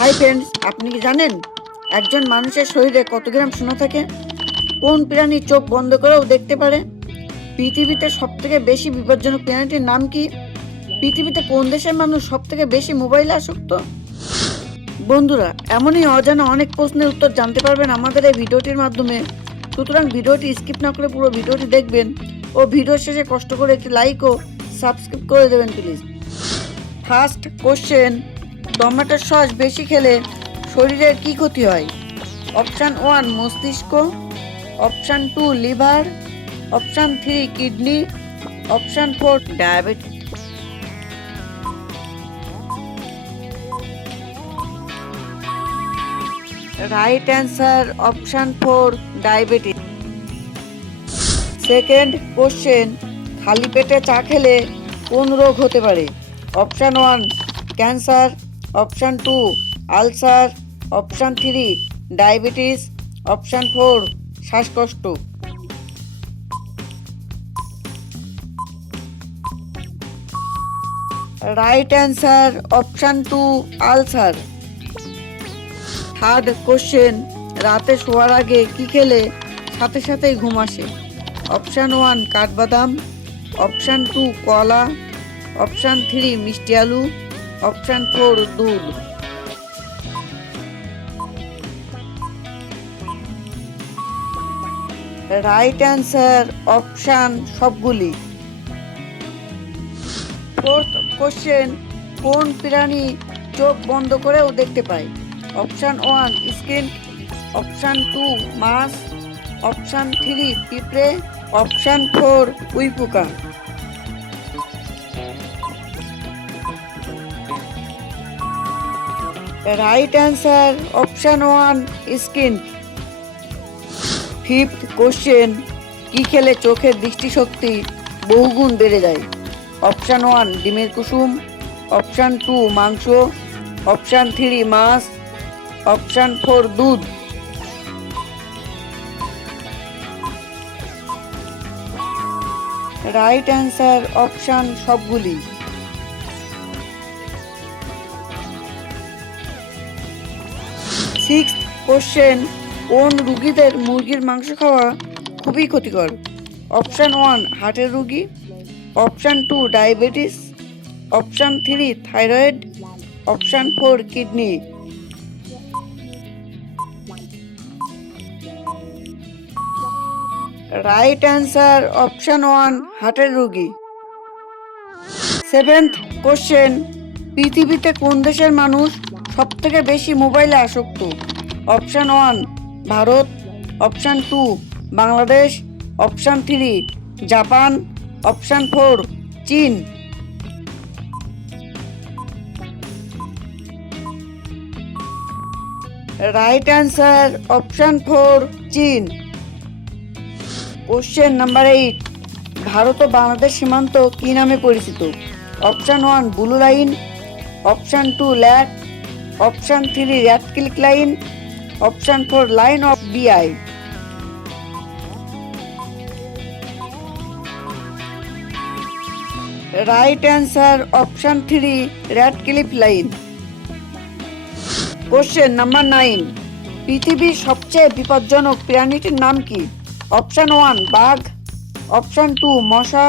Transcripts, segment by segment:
Hi friends, আপনি কি জানেন একজন মানুষের শরীরে কত গ্রাম সোনা থাকে? কোন প্রাণী চোখ বন্ধ করেও দেখতে পারে? পৃথিবীতে সব থেকে বেশি বিপজ্জনক প্রাণীটির নাম কি? পৃথিবীতে কোন দেশের মানুষ সব থেকে বেশি মোবাইলে আসক্ত? বন্ধুরা, এমনই অজানা অনেক প্রশ্নের উত্তর জানতে পারবেন আমাদের এই ভিডিওটির মাধ্যমে। সুতরাং ভিডিওটি স্কিপ না করে পুরো ভিডিওটি দেখবেন ও ভিডিওর শেষে কষ্ট করে একটি লাইক ও সাবস্ক্রাইব করে দেবেন প্লিজ ফার্স্ট কোশ্চেন টমেটোর সস বেশি খেলে শরীরের কি ক্ষতি হয়? অপশান ওয়ান, মস্তিষ্ক। Option two, liver. Option three, kidney. Option four, diabetes. Right answer, option four, diabetes. Second question, খালি পেটে চা খেলে কোন রোগ হতে পারে? Option one, cancer. Option two, ulcer, option three, diabetes, option four, শ্বাসকষ্ট। Right answer, option two, ulcer. Third question, রাতে শোয়ার আগে কি খেলে সাথে সাথেই ঘুম আসে? অপশান ওয়ান, কাঠবাদাম। অপশান টু, কলা। অপশান থ্রি, মিষ্টি আলু। অপশান ফোর দুধ রাইট অ্যান্সার অপশান সবগুলি। ফোর্থ কোশ্চেন কোন প্রাণী চোখ বন্ধ করেও দেখতে পায়? Option one skin option two মাছ অপশান থ্রি পিঁপড়ে. Option four উইপোকা। Right answer option one skin fifth question কি খেলে চোখের দৃষ্টিশক্তি বহুগুণ বেড়ে যায়? অপশান ওয়ান ডিমের কুসুম। অপশান টু মাংস। অপশান থ্রি মাছ। অপশান ফোর দুধ। রাইট অ্যান্সার অপশান সবগুলি। সিক্স কোশ্চেন কোন রুগীদের মুরগির মাংস খাওয়া খুবই ক্ষতিকর? অপশান ওয়ান হার্টের রুগী। Option two diabetes option three thyroid option four kidney right answer option one হার্টের রুগী। সেভেন্থ কোশ্চেন পৃথিবীতে কোন দেশের মানুষ সব থেকে বেশি মোবাইলে আসক্ত। Option one, Bharat. Option two, Bangladesh. Option three, Japan. Option four, চীন। রাইট অ্যান্সার, অপশান ফোর, চীন। কোশ্চেন নাম্বার এইট, ভারত ও বাংলাদেশ সীমান্ত কি নামে পরিচিত? Option one, blue line. Option two, lack. Option three Radcliffe line, option four, line of BI. Right answer option three Radcliffe line. Question number nine, পৃথিবীর সবচেয়ে বিপজ্জনক প্রাণীটির নাম কি? অপশান ওয়ান, বাঘ। অপশান টু, মশা।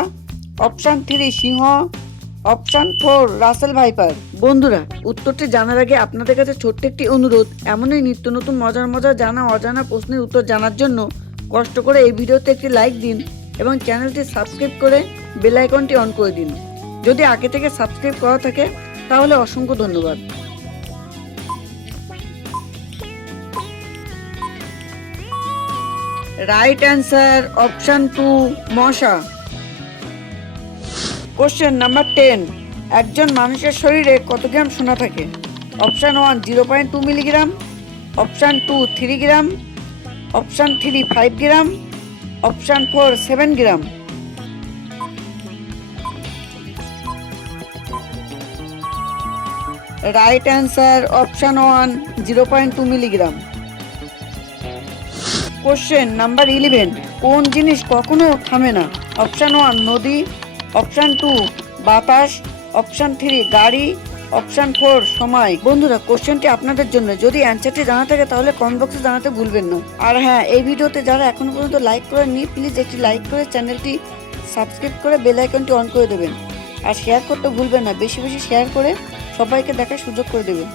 অপশান থ্রি, সিংহ। Option four, Russell viper. বন্ধুরা, উত্তরটি জানার আগে আপনাদের কাছে ছোট্ট একটি অনুরোধ। এমনই নিত্য নতুন মজার মজার জানা অজানা প্রশ্নের উত্তর জানার জন্য কষ্ট করে এই ভিডিওতে একটি লাইক দিন এবং চ্যানেলটি সাবস্ক্রাইব করে বেল আইকনটি অন করে দিন। যদি আগে থেকে সাবস্ক্রাইব করা থাকে, তাহলে অসংখ্য ধন্যবাদ। রাইট অ্যান্সার অপশান টু মশা। কোশ্চেন নাম্বার টেন একজন মানুষের শরীরে কত গ্রাম সোনা থাকে? Option one zero point two milligram option two three gram option three five gram option four seven gram right answer option one zero point two milligram question number eleven কোন জিনিস কখনো থামে না? অপশান ওয়ান নদী. Option two বাতাস। Option three গাড়ি। Option four সময়। বন্ধুরা কোশ্চেনটি আপনাদের জন্য। যদি অ্যান্সারটি জানা থাকে, তাহলে কমেন্ট বক্সে জানাতে ভুলবেন না। আর হ্যাঁ এই ভিডিওতে যারা এখনও পর্যন্ত লাইক করেননি প্লিজ একটি লাইক করে চ্যানেলটি সাবস্ক্রাইব করে বেল আইকনটি অন করে দেবেন। আর শেয়ার করতে ভুলবেন না। বেশি বেশি শেয়ার করে সবাইকে দেখার সুযোগ করে দেবেন।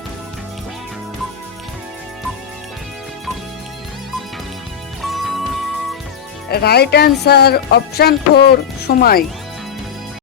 রাইট অ্যান্সার অপশন ফোর সময়।